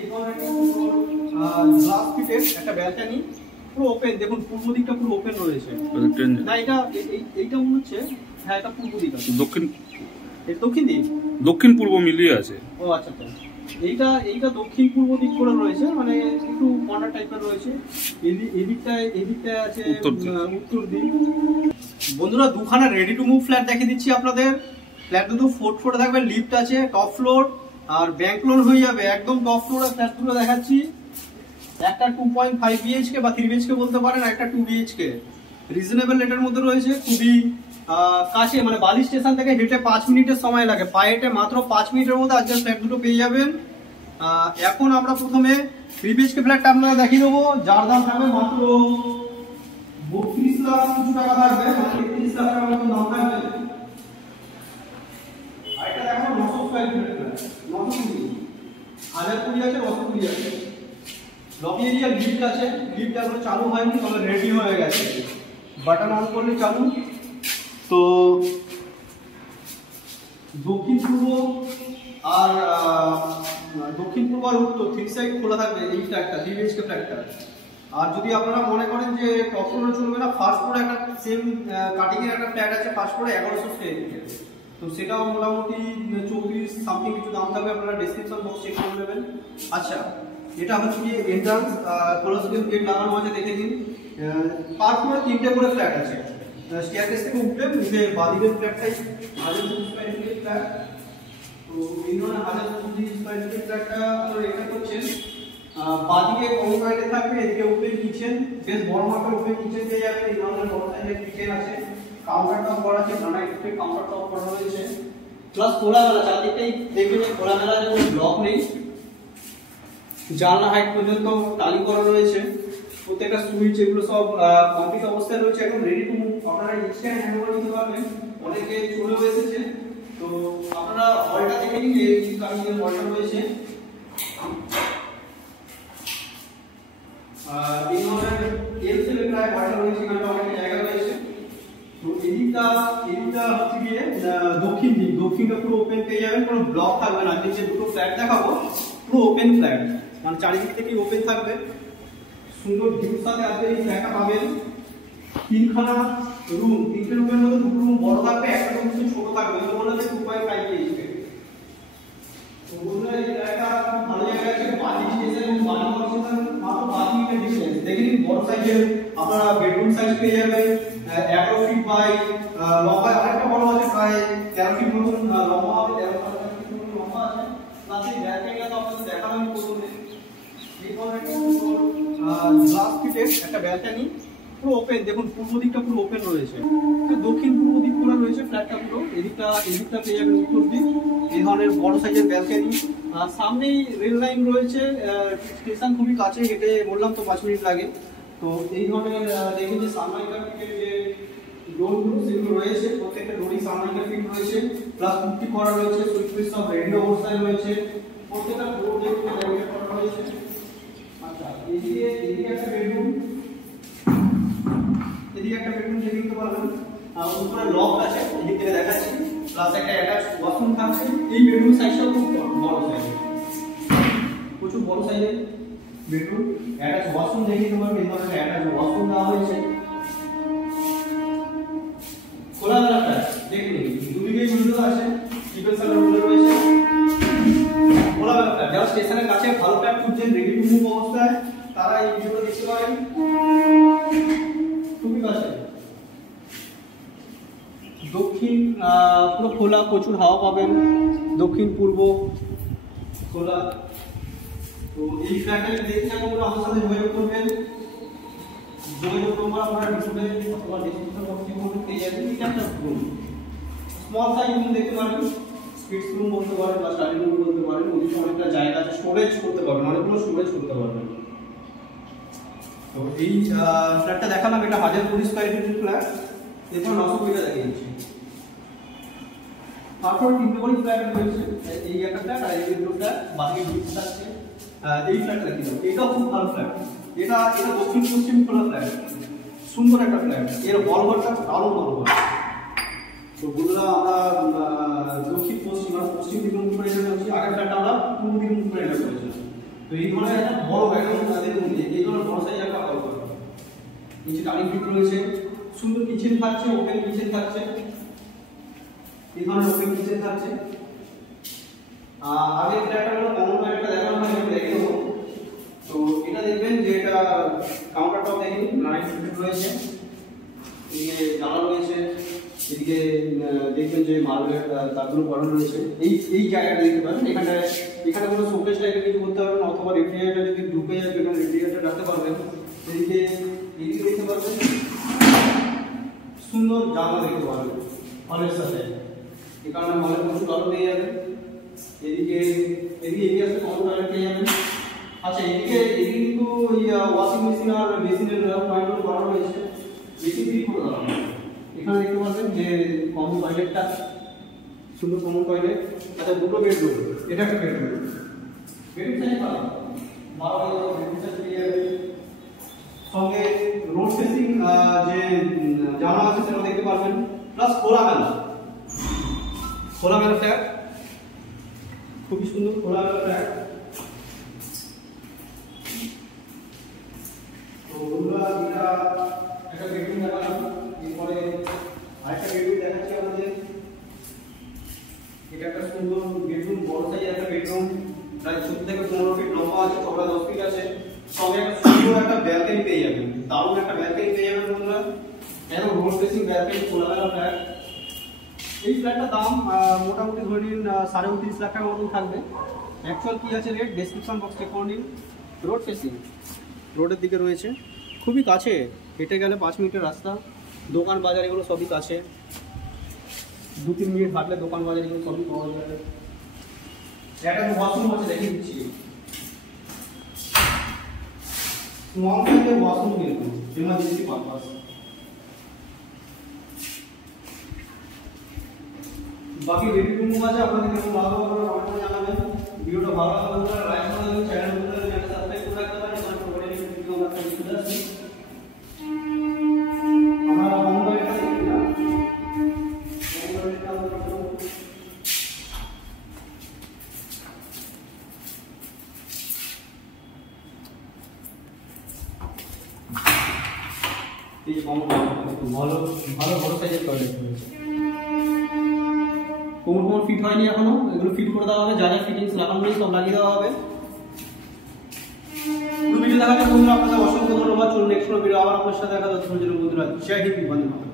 এই ধরনের গ্লাস ফিটের একটা ব্যালকনি, পুরো ওপেন। দেখুন পূর্ব দিকটা পুরো ওপেন রয়েছে। না এটা এইটা মনে হচ্ছে, হ্যাঁ এটা পূর্ব দিক আছে, দক্ষিণ দিক, দক্ষিণ পূর্ব মিলিয়ে আছে। ও আচ্ছা আচ্ছা, এইটা দক্ষিণ পূর্ব দিক করে রয়েছে, মানে একটু কর্নার টাইপের রয়েছে। এদিকটায় আছে উত্তর দিক। বন্ধুরা দুখানা রেডি টু মুভ ফ্ল্যাট দেখিয়ে দিচ্ছি আপনাদের। ফ্ল্যাট দুটো 4th ফ্লোরে থাকবে, লিফট আছে, টপ ফ্লোর আর ব্যাংক লোন হয়ে যাবে। একদম টপ ফ্লোরে ফ্ল্যাট দুটো দেখাচ্ছি। একটা 2.5 বিএইচকে বা 3 বিএইচকে বলতে পারেন, একটা 2 বিএইচকে। রিজনেবল রেটের মধ্যে রয়েছে, খুবই কাছে, মানে বালি স্টেশন থেকে হেঁটে 5 মিনিটের সময় লাগে, পায়ে হেঁটে মাত্র 5 মিনিটের মধ্যে আজকে ফ্ল্যাট দুটো পেয়ে যাবেন। এখন আমরা প্রথমে 3 বিএইচকে ফ্ল্যাটটা আপনারা দেখিয়ে দেবো, যার দাম থাকবে মাত্র 32 লাখ কিছু টাকা থাকবে, 33 লাখ টাকার মতো দাম থাকবে। আর এটা দেখো 900 স্কয়ার ফিট ফ্ল্যাট, 920 1020 আছে, 920 আছে। লবি এরিয়া লিফট আছে, লিফট এখনো চালু হয়নি, তবে রেডি হয়ে গেছে, বাটন অন করলে চালু। তো দক্ষিণ পূর্ব আর উত্তর 3 সাইড খোলা থাকবে এই ফ্ল্যাটটা, 3 বিএইচকে ফ্ল্যাটটা। আর যদি আপনারা মনে করেন যে টপ ফ্লোরে চলবে না, ফার্স্ট ফ্লোরে একটা সেম কাটিং এর একটা ফ্ল্যাট আছে, ফার্স্ট ফ্লোরে 1100 স্কয়ার ফিট, তো সেটাও মোটামুটি 34 সামথিং কিছু দাম থাকবে, আপনারা ডেসক্রিপশন বক্স চেক করে নেবেন। আচ্ছা, এটা হচ্ছে কি এন্ট্রান্স, কোলাসিক্যাল গেট লাগানো আছে, দেখে নিন। পার ফ্লোরে 3টে করে ফ্ল্যাট আছে। স্টেয়ারকেস থেকে উঠে বাদিকের ফ্ল্যাটটাই 1020 স্কয়ার ফিটের ফ্ল্যাট। তো এই ধরনের 1020 স্কয়ার ফিটের ফ্ল্যাটটা আপনারা এটা করছেন। বাদিকে কম টয়লেট থাকবে, এদিকে ওপেন কিচেন, বেশ বড় মাপের ওপেন কিচেন পেয়ে যাবেন। এই ধরনের বড় সাইজের কিচেন আছে, কাউন্টার টপ করা আছে, গ্রানাইটের কাউন্টার টপ করা রয়েছে, প্লাস খোলামেলা চারদিকটাই দেখবেন যে খোলামেলা, কোনো ব্লক নেই। জানলা হাইট পর্যন্ত টালি করা রয়েছে, প্রত্যেকটা সুইচ এগুলো সব কমপ্লিট অবস্থায় রয়েছে, একদম রেডি টু মুভ। আপনারা ইনস্ট্যান্ট হ্যান্ডওভার দিতে পারবেন, অনেকে চলেও এসেছে। তো আপনারা হলটা দেখে নিন, এই কারণে হলটা রয়েছে। এই ধরনের এলসেল প্রায় হলটা রয়েছে, এখানে অনেক জায়গা রয়েছে। তো এদিকটা হচ্ছে গিয়ে দক্ষিণ দিক, দক্ষিণটা পুরো ওপেন পেয়ে যাবেন, কোনো ব্লক থাকবে না। যে দুটো ফ্ল্যাট দেখাবো পুরো ওপেন ফ্ল্যাট, মানে চারিদিক থেকে ওপেন থাকবে, সুন্দর ভিউর সাথে আপনি এই ফ্ল্যাটটা পাবেন। 3খানা রুম, 3টে রুমের মধ্যে 2টো রুম বড় থাকবে, একটা রুম ছোট থাকবে, মনে হচ্ছে 2.5 বিএইচকে। তো বন্ধুরা এই ফ্ল্যাটটা ভালো জায়গা আছে, বালি স্টেশন এবং বালি স্টেশন মাত্র 5 মিনিটের ডিসটেন্স। দেখে নিন বড় সাইজের আপনারা বেডরুম সাইজ পেয়ে যাবেন, 11 ফিট বাই লম্বা, আরেকটা বড় আছে প্রায় 13 ফিট মতন লম্বা হবে, 13 ফিট মতন লম্বা আছে। প্লাস এই ব্যালকনিটা তো আপনাদের দেখালাম প্রথমে। এই ধরনের গ্লাস ফিটের একটা ব্যালকনি, পুরো ওপেন। দেখুন পূর্ব দিকটা পুরো ওপেন রয়েছে, দক্ষিণ পূর্ব দিক করে রয়েছে ফ্ল্যাটটা পুরো। এদিকটা পেয়ে যাবেন উত্তর দিক। এই ধরনের বড় সাইজের ব্যালকনি, সামনেই রেল লাইন রয়েছে, স্টেশন খুবই কাছে, হেঁটে বললাম তো 5 মিনিট লাগে। তো এই ধরনের দেখুন যে সানমাইকার ফিটের যে ডোরগুলো সেগুলো রয়েছে, প্রত্যেকটা ডোরই সানমাইকার ফিট রয়েছে, প্লাস পুট্টি করা রয়েছে, সুইচ সব রেডি অবস্থায় রয়েছে, প্রত্যেকটা ডোর দেখতে রেডি করা রয়েছে। আচ্ছা, এদিকে একটা বেডরুম, দেখে নিতে পারবেন। উপরে লক আছে, এদিকে দেখাচ্ছি, প্লাস একটা অ্যাটাচ ওয়াশরুম থাকছে। এই বেডরুম সাইজটাও খুব বড় সাইজ, প্রচুর বড় সাইজের বেডরুম। অ্যাটাচ ওয়াশরুম দেখে নিতে পারবেন, এই ধরনের অ্যাটাচ ওয়াশরুম দেওয়া হয়েছে। খোলামেলা দেখে নিন, দুদিকেই উইন্ডো আছে, ট্রিপল সাইডের উইন্ডো রয়েছে, খোলামেলা। যারা স্টেশনের কাছে ভালো ফ্ল্যাট খুঁজছেন রেডি টু মুভ অবস্থায়, তারা এই ভিডিওটা দেখতে পারেন, খুবই কাছে। দক্ষিণ পুরো খোলা, প্রচুর হাওয়া পাবেন, দক্ষিণ পূর্ব খোলা। তো এই ফ্ল্যাটটা দেখতে আপনারা আমার সাথে যোগাযোগ করবেন, যোগাযোগ নম্বর আপনারা ডিসপ্লে অথবা ডেসক্রিপশন বক্সে মধ্যে পেয়ে যাবেন। এটা একটা রুম, স্মল সাইজ রুম দেখতে পারেন, স্পিডস রুম বলতে পারেন বা স্টাডি রুম বলতে পারেন। ওদিকে অনেকটা জায়গা আছে, স্টোরেজ করতে পারবেন, অনেকগুলো স্টোরেজ করতে পারবেন। তো এই ফ্ল্যাটটা দেখালাম, এটা 1020 স্কয়ার ফিটের ফ্ল্যাট, এরপর 920 দেখিয়েছি। তারপর 3টে করে ফ্ল্যাট রয়েছে, এই একটা ফ্ল্যাট আর এই দুটো ফ্ল্যাট, বাকি দুটো আছে। এই ফ্ল্যাটটা কি, এটাও খুব ভালো ফ্ল্যাট, এটা দক্ষিণ পশ্চিম খোলা ফ্ল্যাট, সুন্দর একটা ফ্ল্যাট। এর হলঘরটা দারুণ হলঘর। তো বন্ধুরা আমরা দক্ষিণ পশ্চিম দিকে মুখ করে এটা করছি, আগের ফ্ল্যাটটা আমরা পূর্ব দিকে মুখ করে এটা করেছিলাম। তো এই ধরনের একটা বড় একদম তাদের মধ্যে এই ধরনের বড় সাইজ একটা বড় করবে। নিচে ডাইনিং ফিট রয়েছে, সুন্দর কিচেন থাকছে, ওপেন কিচেন থাকছে, এই ধরনের ওপেন কিচেন থাকছে। আগে একটা হলো কমন টয়লেটটা দেখানো হয়, আমি দেখে দেবো। তো এটা দেখবেন যে এটা কাউন্টার টপ দেখেন, ডাইনিং ফিট রয়েছে, এদিকে জানলা রয়েছে, এদিকে দেখবেন যে মার্বেলের তারগুলো করানো রয়েছে। এই জায়গাটা দেখতে পারেন, এখানে কোনো শোকেস টাইপের কিছু করতে পারবেন, অথবা রেফ্রিজারেটর যদি ঢুকে যায় এখানে রেফ্রিজারেটর রাখতে পারবেন। এদিকে দেখতে পারবেন সুন্দর জানলা দেখতে পারবেন হলের সাথে, এখানে হলে প্রচুর আলো পেয়ে যাবেন। এদিকে আছে কমন টয়লেট পেয়ে যাবেন। আচ্ছা, এদিকে কিন্তু ওই ওয়াশিং মেশিন আর বেসিনের পয়েন্টগুলো করানো রয়েছে, বেশি ফিট করে দেওয়া হবে। এখানে দেখতে পাচ্ছেন যে কমন টয়লেটটা, সুন্দর কমন টয়লেট। আচ্ছা, দুটো বেডরুম, এটা একটা বেডরুম সাইজ পাবেন, 12 বেডরুম সাইজ পেয়ে যাবেন। সঙ্গে রোড ফেসিং যে জানলা আছে সেটা দেখতে পারবেন, প্লাস খোলামেলা ফ্ল্যাট, খুবই সুন্দর খোলামেলা ফ্ল্যাট। তো বন্ধুরা, এটা একটা বেডরুম দেখালাম, এরপরে আরেকটা বেডরুম দেখাচ্ছি আমাদের। এটা একটা সুন্দর বেডরুম, বড় সাইজের একটা বেডরুম, প্রায় 14 থেকে 15 ফিট লম্বা আছে, চওড়া 10 ফিট আছে। সঙ্গে একটা সুন্দর একটা ব্যালকনি পেয়ে যাবেন, দারুণ একটা ব্যালকনি পেয়ে যাবেন বন্ধুরা, একদম রোড ফেসিং ব্যালকনি, খোলামেলা ফ্ল্যাট। এই ফ্ল্যাটটার দাম মোটামুটি ধরে নিন 29.5 লাখ টাকার মতন থাকবে। অ্যাকচুয়াল কি আছে রেট ডেসক্রিপশন বক্স চেক করে নিন। রোড ফেসিং, রোডের দিকে রয়েছে, খুবই কাছে, হেঁটে গেলে 5 মিনিটের রাস্তা। দোকান বাজার এগুলো সবই কাছে, 2-3 মিনিট হাঁটলে দোকান বাজার এগুলো সবই পাওয়া যাবে। একটা ওয়াশরুম আছে, দেখিয়ে দিচ্ছি। স্মল সাইজের ওয়াশরুম কিন্তু ইমার্জেন্সি পারপাস। বাকি বেডরুম আছে, আপনাদের কেমন ভালো কমেন্টে জানাবেন। ভিডিওটা ভালো লাগলে লাইক করে দিন, চ্যানেলটা সাবস্ক্রাইব করে রাখতে পারেন, কারণ পরবর্তী ভিডিও আমরা চলে আসছি। আমরা কমন টয়লেটটা দেখি না, কমন টয়লেটটা আমরা এই কমন টয়লেট ভালো বড় সাইজের টয়লেট রয়েছে। কোমর ফিট হয়নি এখনো, এগুলো ফিট করে দেওয়া হবে, যা যা ফিটিংস লাগানো রয়েছে সব লাগিয়ে দেওয়া হবে। ভিডিও দেখার জন্য বন্ধুরা আপনাদের অসংখ্য ধন্যবাদ। চলুন নেক্সট ভিডিও আবার আপনার সাথে দেখা হচ্ছে। বন্ধুরা, জয় হিন্দ, বন্দে মাতরম।